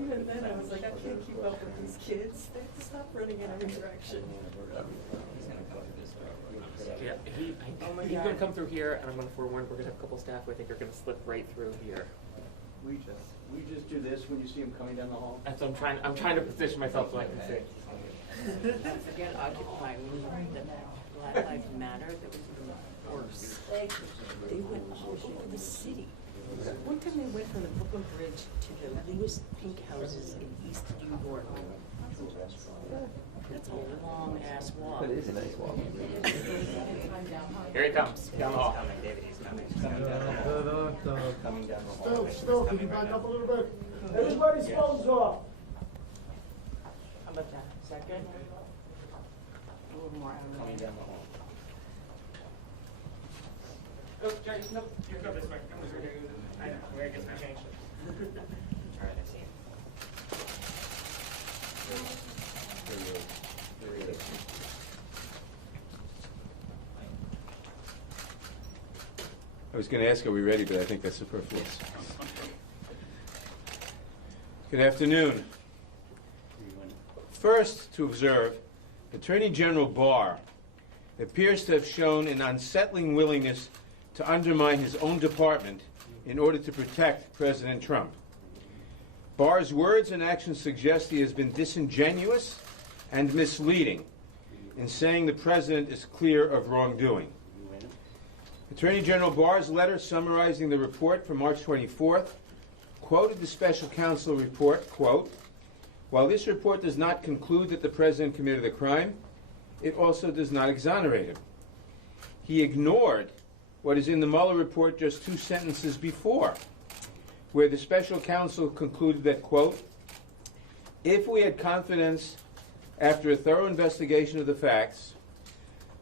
even then I was like, I can't keep up with these kids. They have to stop running in every direction. Yeah, he's going to come through here, and I'm going to forewarn, we're going to have a couple staff who I think are going to slip right through here. We just do this when you see him coming down the hall. And so I'm trying to position myself so I can see. Don't forget Occupy. When you read the Black Lives Matter, that was even worse. They went all over the city. One time they went from the Brooklyn Bridge to the newest pink houses in East New York. That's a long ass walk. That is a nice walk. Here he comes, down the hall. He's coming down the hall. Coming down the hall. Still, can you back up a little bit? Everybody's phones off. How about that? Second? A little more. Coming down the hall. Oh, Jerry, no, you go this way. I know, where it gets my change. All right, I see him. I was going to ask, are we ready? But I think that's superfluous. Good afternoon. First to observe, Attorney General Barr appears to have shown an unsettling willingness to undermine his own department in order to protect President Trump. Barr's words and actions suggest he has been disingenuous and misleading in saying the president is clear of wrongdoing. Attorney General Barr's letter summarizing the report from March 24th quoted the Special Counsel report, quote, "While this report does not conclude that the president committed a crime, it also does not exonerate him." He ignored what is in the Mueller report just 2 sentences before, where the Special Counsel concluded that, quote, "If we had confidence after a thorough investigation of the facts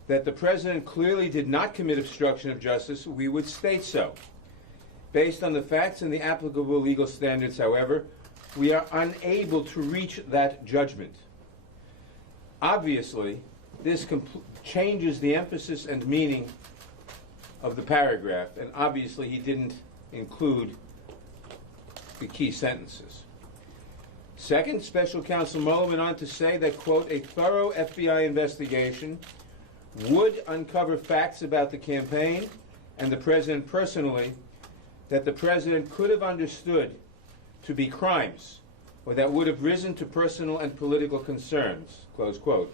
that the president clearly did not commit obstruction of justice, we would state so. Based on the facts and the applicable legal standards, however, we are unable to reach that judgment." Obviously, this changes the emphasis and meaning of the paragraph, and obviously he didn't include the key sentences. Second, Special Counsel Mueller went on to say that, quote, "A thorough FBI investigation would uncover facts about the campaign and the president personally that the president could have understood to be crimes or that would have risen to personal and political concerns," close quote.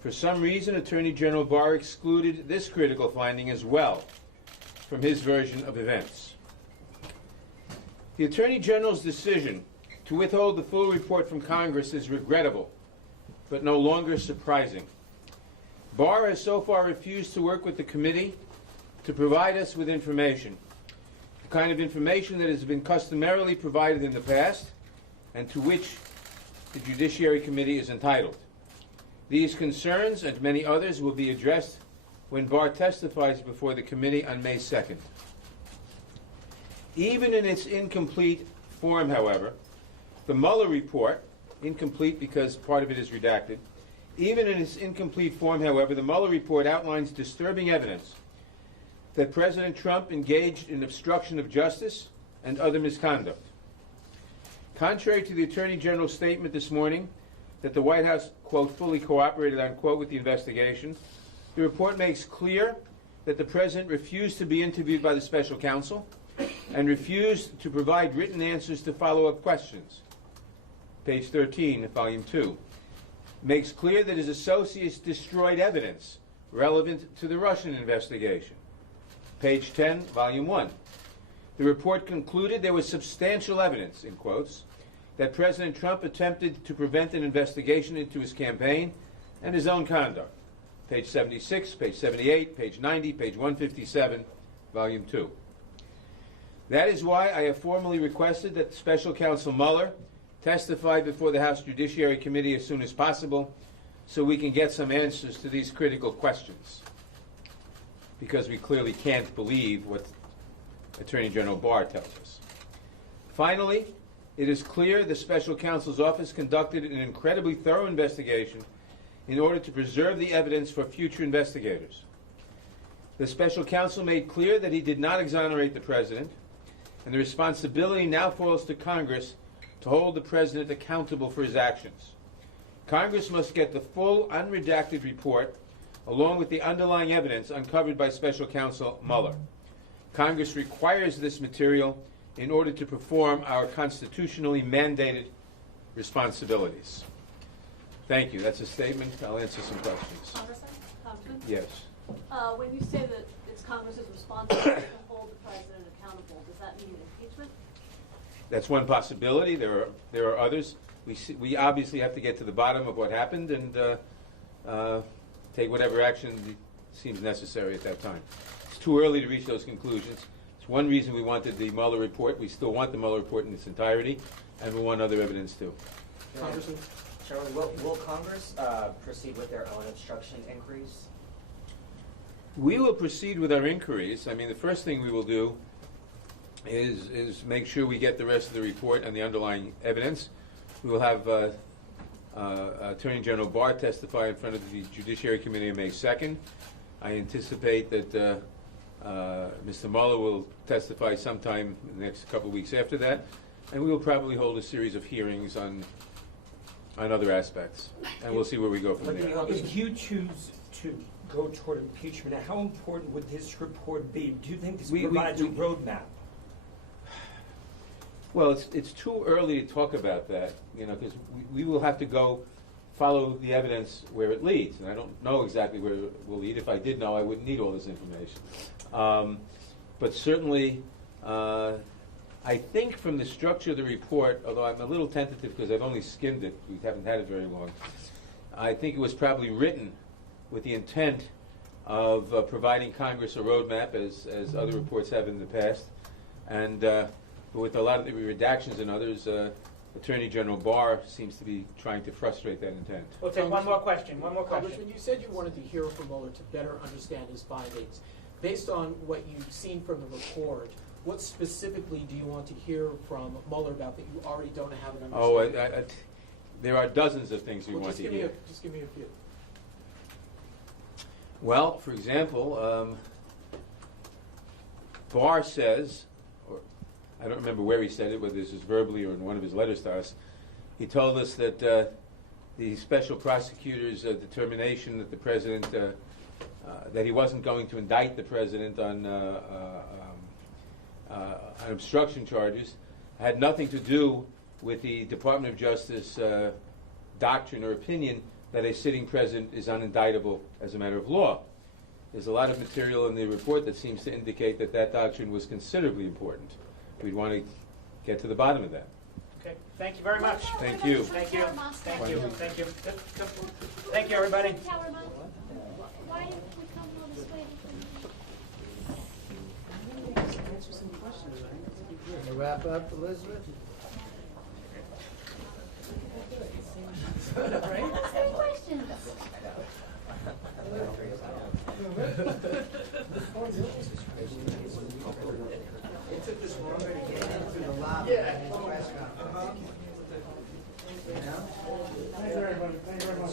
For some reason, Attorney General Barr excluded this critical finding as well from his version of events. The Attorney General's decision to withhold the full report from Congress is regrettable, but no longer surprising. Barr has so far refused to work with the committee to provide us with information, the kind of information that has been customarily provided in the past and to which the Judiciary Committee is entitled. These concerns and many others will be addressed when Barr testifies before the committee on May 2nd. Even in its incomplete form, however, the Mueller report, incomplete because part of it is redacted, even in its incomplete form, however, the Mueller report outlines disturbing evidence that President Trump engaged in obstruction of justice and other misconduct. Contrary to the Attorney General's statement this morning that the White House, quote, "fully cooperated," unquote, with the investigation, the report makes clear that the President refused to be interviewed by the Special Counsel and refused to provide written answers to follow-up questions. Page 13 of Volume 2. Makes clear that his associates destroyed evidence relevant to the Russian investigation. Page 10, Volume 1. The report concluded there was substantial evidence, in quotes, that President Trump attempted to prevent an investigation into his campaign and his own conduct. Page 76, page 78, page 90, page 157, Volume 2. That is why I have formally requested that Special Counsel Mueller testify before the House Judiciary Committee as soon as possible so we can get some answers to these critical questions, because we clearly can't believe what Attorney General Barr tells us. Finally, it is clear the Special Counsel's office conducted an incredibly thorough investigation in order to preserve the evidence for future investigators. The Special Counsel made clear that he did not exonerate the President, and the responsibility now falls to Congress to hold the President accountable for his actions. Congress must get the full unredacted report along with the underlying evidence uncovered by Special Counsel Mueller. Congress requires this material in order to perform our constitutionally mandated responsibilities. Thank you. That's a statement. I'll answer some questions. Congressman? Yes. When you say that it's Congress's responsibility to hold the president accountable, does that mean impeachment? That's one possibility. There are others. We obviously have to get to the bottom of what happened and take whatever action seems necessary at that time. It's too early to reach those conclusions. It's one reason we wanted the Mueller report. We still want the Mueller report in its entirety, and we want other evidence too. Congressman? Chairman, will Congress proceed with their own obstruction inquiries? We will proceed with our inquiries. I mean, the first thing we will do is make sure we get the rest of the report and the underlying evidence. We will have Attorney General Barr testify in front of the Judiciary Committee on May 2nd. I anticipate that Mr. Mueller will testify sometime in the next couple of weeks after that, and we will probably hold a series of hearings on other aspects, and we'll see where we go from there. If you choose to go toward impeachment, how important would this report be? Do you think this provides a roadmap? Well, it's too early to talk about that, because we will have to go follow the evidence where it leads, and I don't know exactly where it will lead. If I did know, I wouldn't need all this information. But certainly, I think from the structure of the report, although I'm a little tentative because I've only skimmed it, we haven't had it very long, I think it was probably written with the intent of providing Congress a roadmap, as other reports have in the past, and with a lot of the redactions and others, Attorney General Barr seems to be trying to frustrate that intent. We'll take one more question. Congressman, you said you wanted to hear from Mueller to better understand his findings. Based on what you've seen from the report, what specifically do you want to hear from Mueller about that you already don't have an understanding? There are dozens of things we want to hear. Just give me a few. Well, for example, Barr says, or I don't remember where he said it, whether this is verbally or in one of his letters to us, he told us that the special prosecutor's determination that the president, that he wasn't going to indict the president on obstruction charges, had nothing to do with the Department of Justice doctrine or opinion that a sitting president is unindictable as a matter of law. There's a lot of material in the report that seems to indicate that that doctrine was considerably important. We'd want to get to the bottom of that. Okay, thank you very much. Thank you. Thank you. Thank you. Thank you. Thank you, everybody. Why did we come all this way? Answer some questions, right? Can you wrap up, Elizabeth? Same questions. It took us longer to get into the lobby. Yeah. Thank you very much.